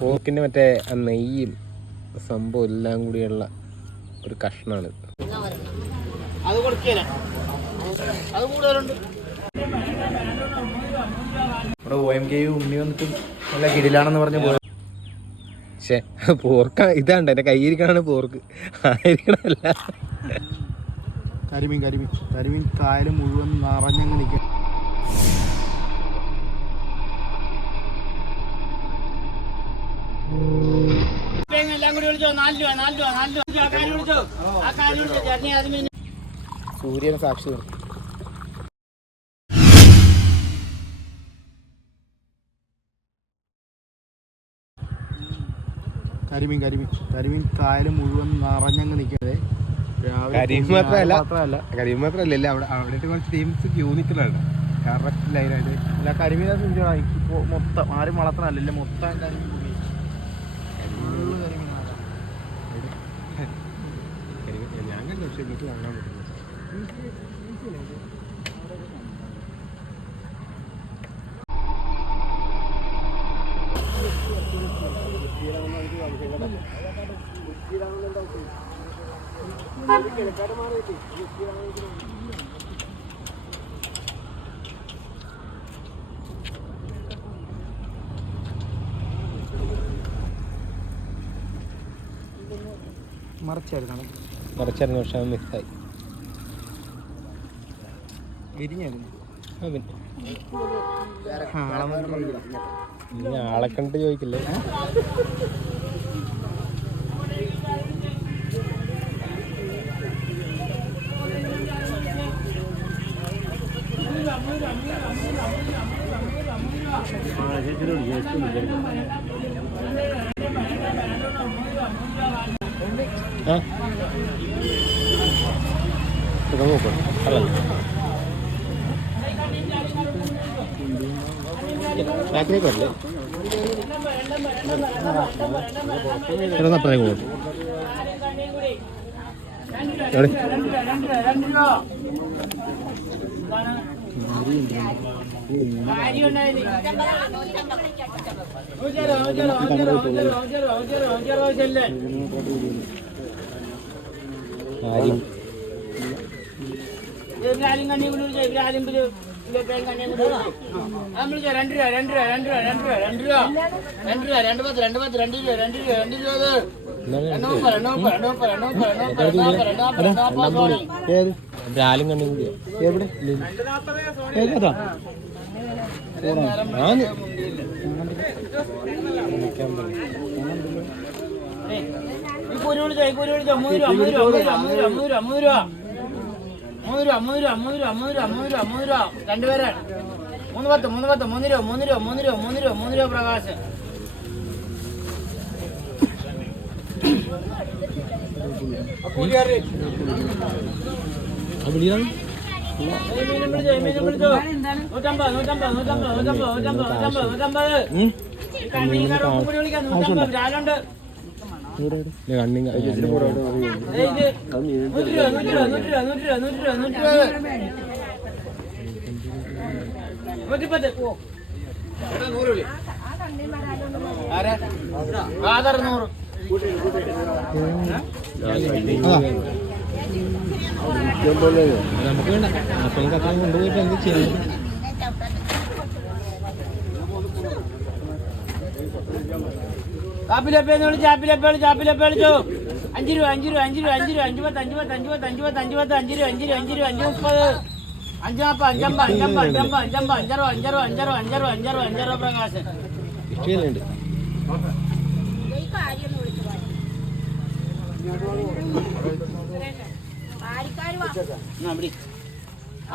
പോർക്കിൻ്റെ മറ്റേ ആ നെയ്യും സംഭവം എല്ലാം കൂടിയുള്ള ഒരു കഷ്ണമാണ്. അത് കൊടുക്കല അത് കൂടുതലുണ്ട്. ഇവിടെ OMK ഉണ്ണി വന്നിട്ട് നല്ല കിടിലാണെന്ന് പറഞ്ഞ പോലെ. പക്ഷേ പോർക്ക ഇതാണ്ട് എൻ്റെ കയ്യിരിക്കണാണ് പോർക്ക്, ആയിരിക്കണല്ല. കരിമീൻ കായൽ മുഴുവൻ നിറഞ്ഞങ്ങ് നിൽക്കും. സൂര്യനെ സാക്ഷി നിർത്തി. കരിമീൻ കായൽ മുഴുവൻ നിറഞ്ഞങ്ങ് നിൽക്കേ. കരിമീൻ മാത്രമല്ല അവിടെ കുറച്ച് ടീംസ് ക്യൂ നിൽക്കലാണ്. കറക്റ്റ് ലൈനായിട്ട് അല്ല കരിമീൻ മൊത്തം ആരും വളർത്തണല്ലേ, മൊത്തം കരിമീൻ. ഞാൻ കണ്ടു, പക്ഷേ എനിക്ക് വാങ്ങാൻ പറ്റുന്നു. മറച്ചായിരുന്നു പക്ഷെ അത് മിസ്സായി. വിരിഞ്ഞായിരുന്നു. ആളെ കണ്ടിട്ട് ചോദിക്കില്ലേ? നോക്കണം അല്ല ബാക്കിലേക്ക് വരില്ലേ? അപ്പഴേക്ക് പോകും. ബ്രാലും കണ്ണും കൂടിയോ? എവിടെ രണ്ടുപേരെ 3 രൂപ പ്രകാശ്. നമുക്ക് വേണ്ട, നമുക്ക് അത്രയും കൊണ്ടുപോയിട്ട് എന്ത് ചെയ്യാൻ? കാപ്പിലപ്പ വിളിച്ചു 5 രൂപ 5 രൂപ 5 രൂപ 5 രൂപ 5 10 5 10 5 10 5 10 5 10 5 രൂപ 5 രൂപ 5 രൂപ 5 രൂപ 5 രൂപ പ്രകാശ്. ഇഷ്ടമുണ്ട്.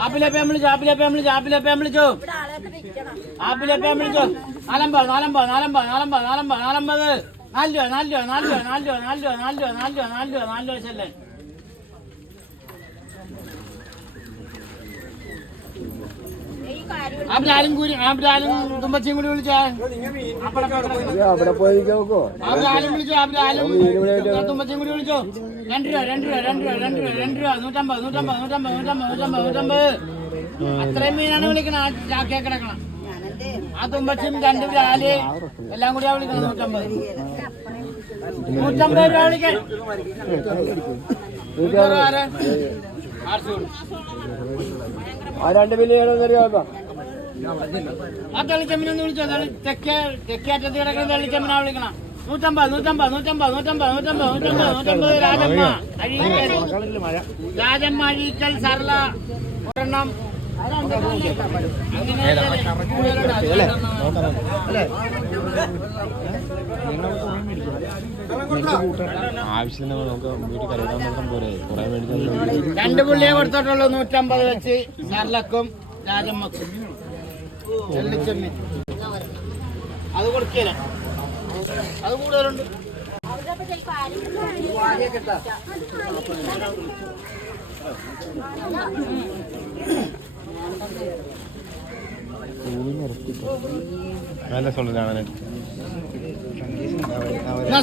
ആപ്പിലപ്പ വിളിച്ചോ 4 രൂപ ചെല്ലേ. ആരും തുമ്പച്ചിയും കൂടി വിളിച്ചോ. അവിടെ പോയി നോക്കോ. ആരും വിളിച്ചോ, തുമ്പച്ചിയും കൂടി വിളിച്ചോ. 2 രൂപ 150 അത്രയും മീനാണ് വിളിക്കണം. ചാക്കിയ കിടക്കണം. ആ തുമ്പച്ചും 2 ബ്രാല് എല്ലാം കൂടി വിളിക്കണം 150. 150 രൂപ വിളിക്കാൻ. ആ 2 ബില്ല് ചെയ്യണമെന്നറിയാമോ? ആ തെളിച്ചമ്മനൊന്ന് വിളിച്ചോ. തെക്കേറ്റത്ത് കിടക്കുന്ന തെളിച്ചമ്മനാ വിളിക്കണം. 150 രാജമ്മ അഴീക്കൽ. രാജമ്മ അഴീക്കൽ സർല ഒരെണ്ണം. ആവശ്യത്തിന് നമുക്ക് വീട്ടിൽ കരുതാൻ പോരെ, കുറെ മേടിച്ചാൽ 2 പുള്ളിയെ കൊടുത്തിട്ടുള്ളൂ 150 വെച്ച് സർലക്കും രാജമ്മക്കും. ചെള്ളിച്ചെമ്മീൻ അത് കൊടുക്കില്ല, അത് കൂടുതലുണ്ട്. നല്ല സൊല്ലാണ്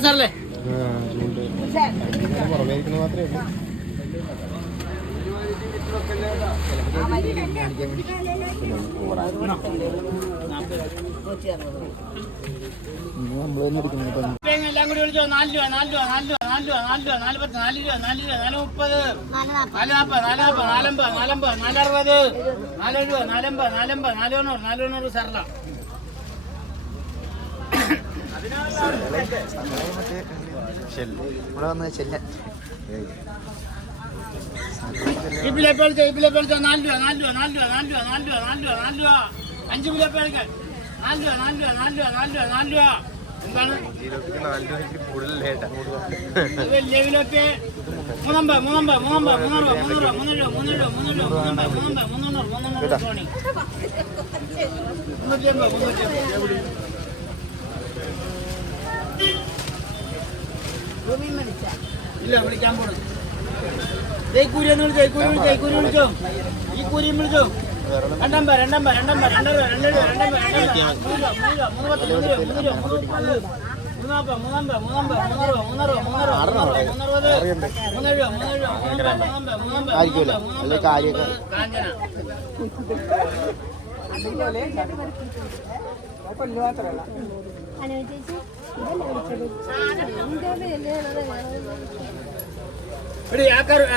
സാറല്ലേ പുറമേരിക്കുന്ന മാത്രമേ ഉള്ളൂ. എല്ലാം കൂടി വിളിച്ചോ. 4 രൂപ 4 രൂപ 4 രൂപ 4 രൂപ 4 രൂപ 4 10 4 രൂപ 4 രൂപ 4 30 4 40 4 40 4 50 4 60 4 രൂപ 4 50 4 50 4 400 സർല. ഇപ്പിലെ പേടിച്ചോ 4 രൂപ 4 രൂപ 4 രൂപ 4 രൂപ 4 രൂപ 4 രൂപ 4 രൂപ 4 രൂപ 5 കിലോ പേടിക്കാൻ 4 രൂപ 4 രൂപ 4 രൂപ 4 രൂപ 4 രൂപ. എന്താണ് വലിയ കിലോക്ക് 350 350 350 300 സോണി 350 ഇല്ല വിളിക്കാൻ പോണു. ജയ്ക്കൂരിന്ന് വിളിച്ചോ. ജയ്ക്കൂരി വിളിച്ചോ. ഈ കൂരിയും വിളിച്ചോ. 250 250 250 2 രൂപ 2 രൂപ 2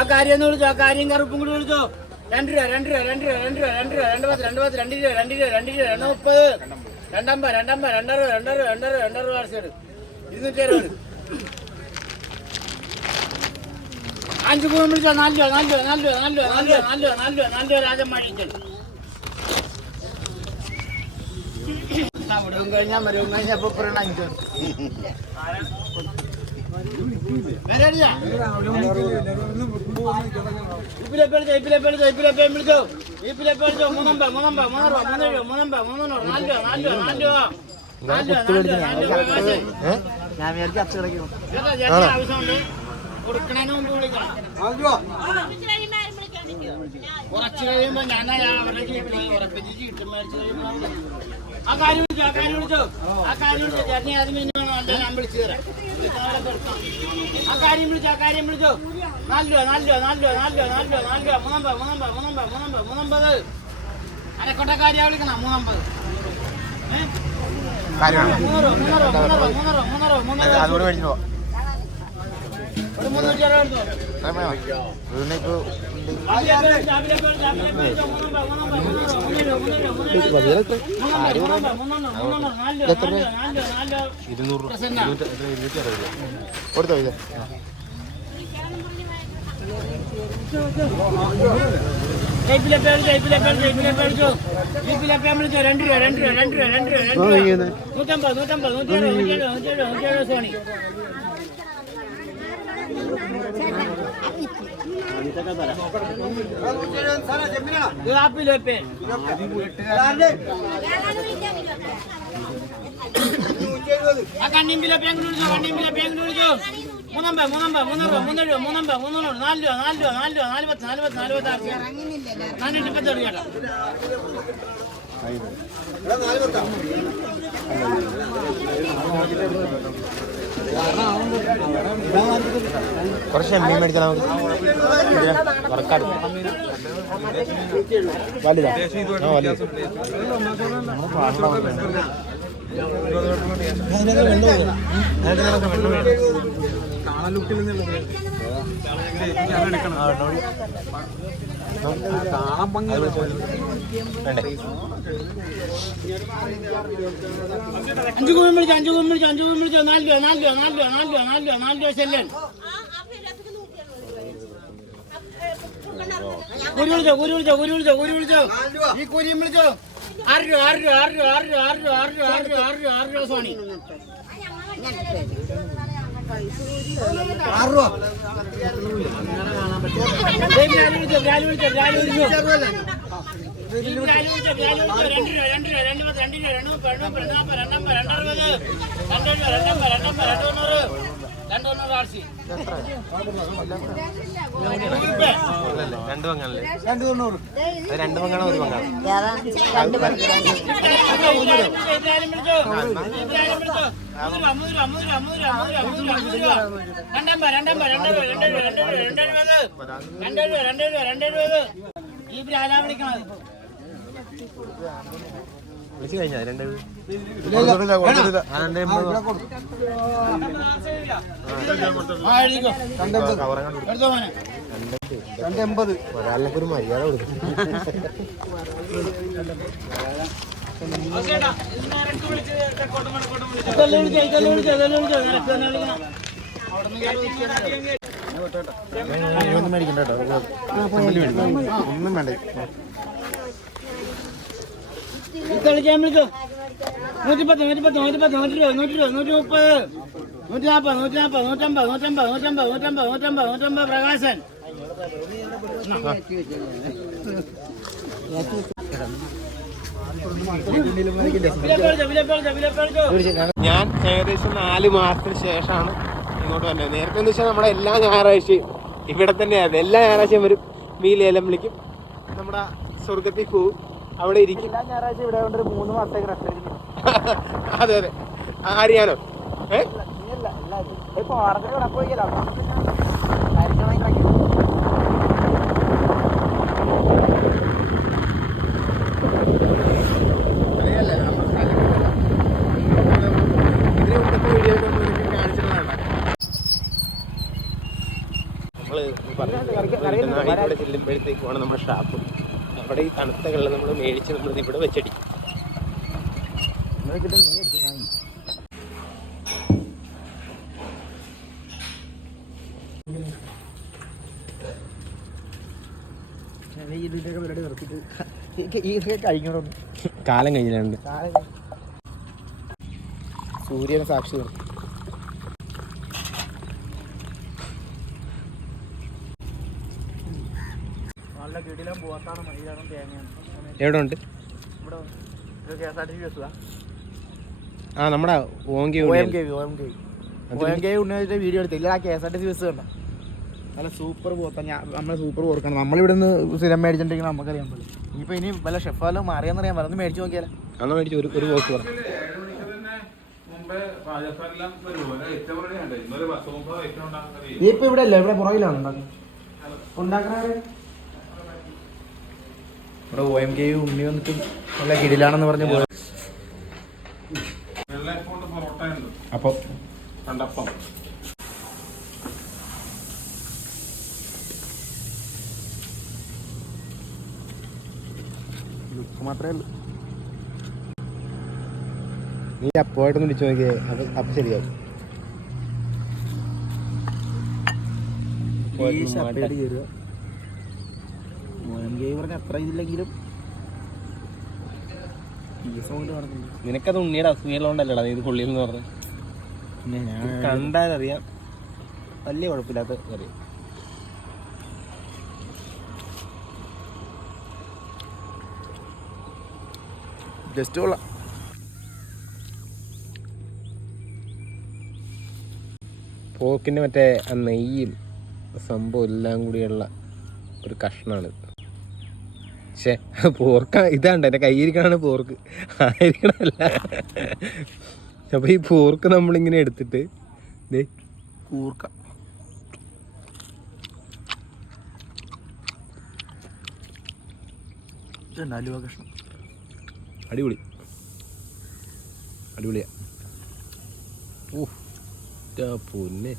ആ കാര്യം വിളിച്ചോ. ആ കാര്യം കറുപ്പും കൂടി വിളിച്ചോ. 2 രൂപ 2 രൂപ 2 രൂപ 2 രൂപ 2 രൂപ 2 10 2 10 2 രൂപ 2 രൂപ 2 രൂപ 2 30 250 250 2 രൂപ വർഷം 260 5 കൂടെ വിളിച്ചോ. 4 രൂപ 4 രൂപ 4 രൂപ 4 രൂപ 4 രൂപ 4 രൂപ 4 രൂപ 4 രൂപ രാജമ്മ അഴീക്കൽ. അവിടെ കഴിഞ്ഞാൽ മരവും കഴിഞ്ഞാൽ പറയണ 5 ആവശ്യമുണ്ട്. കൊടുക്കണേന് മുമ്പ് വിളിക്കണം. കുറച്ച് കഴിയുമ്പോ ഞാൻ അവരുടെ ഉറപ്പിച്ച് ചീട്ട് മേടിച്ച് കഴിയുമ്പോ ആ കാര്യം വിളിച്ചോ. ചേട്ടനെ അത് മീനാണോ അല്ല ഞാൻ വിളിച്ചു തരാം. ആ കാര്യം വിളിച്ചോ. 4 രൂപ 4 രൂപ 4 രൂപ 4 രൂപ 4 രൂപ 350 അരക്കൊട്ടക്കാരിയാ വിളിക്കണം. 350 സോണി കണ്ണിമ്പിലെ പേങ്ക് വിളിച്ചോ. 350 കുറച്ച് എമ്മി മേടിച്ചാൽ നമുക്ക് വലുതാ അഞ്ചു കൂടി വിളിച്ചോ 4 രൂപ ചെല്ലൻ കുരി വിളിച്ചോ ഈ കുരിയും വിളിച്ചോ 6 രൂപ സോണി 6 രൂപ രണ്ട് പങ്കാളല്ലേ 2 പങ്കാളോ ഒരു പങ്കാളോ ഈ പ്രാല വിളിക്കണത് വിളിച്ചു കഴിഞ്ഞാ 2 ഒരാളിനൊക്കെ ഒരു മര്യാദ കൊടുക്കും. മേടിക്കണ്ട കേട്ടോ, ഒന്നും വേണ്ട. 110 130 150 പ്രകാശൻ ഞാൻ ഏകദേശം 4 മാസത്തിന് ശേഷമാണ് ഇങ്ങോട്ട് വന്നത്. നേരത്തെ എന്ന് വെച്ചാൽ നമ്മുടെ എല്ലാ ഞായറാഴ്ചയും ഇവിടെ തന്നെയായിരുന്നു. എല്ലാ ഞായറാഴ്ചയും വരും, മീൻ ലേലം വിളിക്കും, നമ്മുടെ സ്വർഗത്തിൽ പോവും, അവിടെ ഇരിക്കും. എല്ലാ ഞായറാഴ്ച ഇവിടെ കൊണ്ട് 3 മാസത്തേക്ക് റെസ്റ്റ്. അതെ അതെ. ആര്യാനോ ഇവിടെ ചെല്ലുമ്പോഴത്തേക്കുമാണ് നമ്മുടെ ഷാപ്പ്. അവിടെ ഈ തണുത്ത വെള്ളം നമ്മൾ മേടിച്ച് നമ്മൾ ഇവിടെ വെച്ചടിക്കും. കാലം കഴിഞ്ഞിട്ടുണ്ട്. സൂര്യനെ സാക്ഷി നിർത്തി. നല്ല കിടിലം പോവാത്താണ് മയിലാണ് തേങ്ങയാണ്. എവിടെ ഉണ്ട്? ഇവിടെ KSRTC ബസ്സാ. ആ നമ്മുടെ ഉണ്ണിയുടെ വീഡിയോ എടുത്തില്ല. ആ KSRTC ബസ് കണ്ട നല്ല സൂപ്പർ പോത്താ. നമ്മൾ സൂപ്പർ പോർക്കണം. നമ്മളിവിടെ നിന്ന് സ്ഥിരം മേടിച്ചിട്ടുണ്ടെങ്കിൽ നമുക്കറിയാൻ പറ്റും. ഇനിയിപ്പോൾ ഇനി വല്ല ഷെഫാലും മാറിയെന്നറിയാൻ പറഞ്ഞ് മേടിച്ച് നോക്കിയാലോ. അന്ന് മേടിച്ച് ഒരു പോക്ക് പറ. ഇപ്പൊ ഇവിടെ അല്ലേ, ഇവിടെ പുറകിലാണ് ഉണ്ടാക്കുന്നത്. ഇവിടെ OMK ഉണ്ണി വന്നിട്ട് നല്ല കിടിലാണെന്ന് പറഞ്ഞ് പോയി. അപ്പോൾ ലുക്ക് മാത്രമേ ഉള്ളൂ. നീ അപ്പോയിട്ടൊന്ന് വിളിച്ചു നോക്കിയേ, അപ്പം ശരിയാവും. പറഞ്ഞ അത്ര ഇതില്ലെങ്കിലും നിനക്കത് ഉണ്ണിയുടെ അസുഖങ്ങളുണ്ടല്ലടാ ഇത് പുള്ളിയെന്ന് പറഞ്ഞു. കണ്ടാലറിയാം, വലിയ കുഴപ്പമില്ലാത്ത അറിയാം. ജസ്റ്റ് കൊള്ളാം. പോക്കിൻ്റെ മറ്റേ ആ നെയ്യും സംഭവം എല്ലാം കൂടിയുള്ള ഒരു കഷ്ണമാണ്. പക്ഷേ പോർക്ക ഇതാണ്ട് എൻ്റെ കയ്യിരിക്കണാണ് പോർക്ക്, ആയിരിക്കണമല്ല. അപ്പോൾ ഈ പോർക്ക് നമ്മളിങ്ങനെ എടുത്തിട്ട് കൂർക്ക ടേസ്റ്റ് ഉണ്ട് അലുവ കഷ്ണം. അടിപൊളി, അടിപൊളിയാ. പൊന്നെ,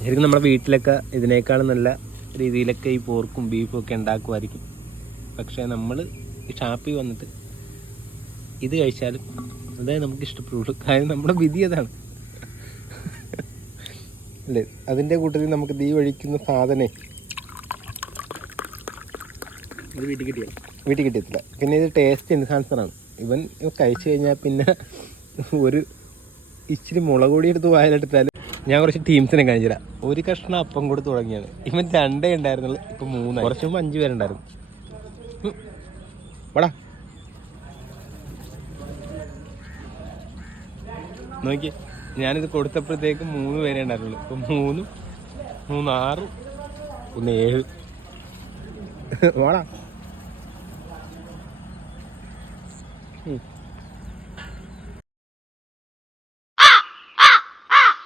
ശരിക്കും നമ്മുടെ വീട്ടിലൊക്കെ ഇതിനേക്കാളും നല്ല രീതിയിലൊക്കെ ഈ പോർക്കും ബീഫും ഒക്കെ ഉണ്ടാക്കുമായിരിക്കും. പക്ഷേ നമ്മൾ ഈ ഷാപ്പിൽ വന്നിട്ട് ഇത് കഴിച്ചാലും അതേ നമുക്ക് ഇഷ്ടപ്പെടുള്ളൂ. കാര്യം നമ്മുടെ വിധി അതാണ് അല്ലേ. അതിൻ്റെ കൂട്ടത്തിൽ നമുക്ക് തീ ഒഴിക്കുന്ന സാധനേ ഇത് വീട്ടിൽ കിട്ടിയത്തില്ല. പിന്നെ ഇത് ടേസ്റ്റ് എൻഹാൻസറാണ്. ഇവൻ കഴിച്ചു കഴിഞ്ഞാൽ പിന്നെ ഒരു ഇച്ചിരി മുളക് പൊടി എടുത്ത് വായിലിട്ടാൽ, ഞാൻ കുറച്ച് ടീംസിനെ കാണിച്ചുതരാം. ഒരു കഷ്ണം അപ്പം കൂടെ തുടങ്ങിയാണ്. ഇവൻ 2 ഉണ്ടായിരുന്നുള്ളൂ, ഇപ്പം 3. കുറച്ച് മുമ്പ് 5 പേരുണ്ടായിരുന്നു. വടാ നോക്കി, ഞാനിത് കൊടുത്തപ്പോഴത്തേക്ക് 3 പേരെ ഉണ്ടായിരുന്നുള്ളൂ. ഇപ്പം 3, 6, 7. വാടാ.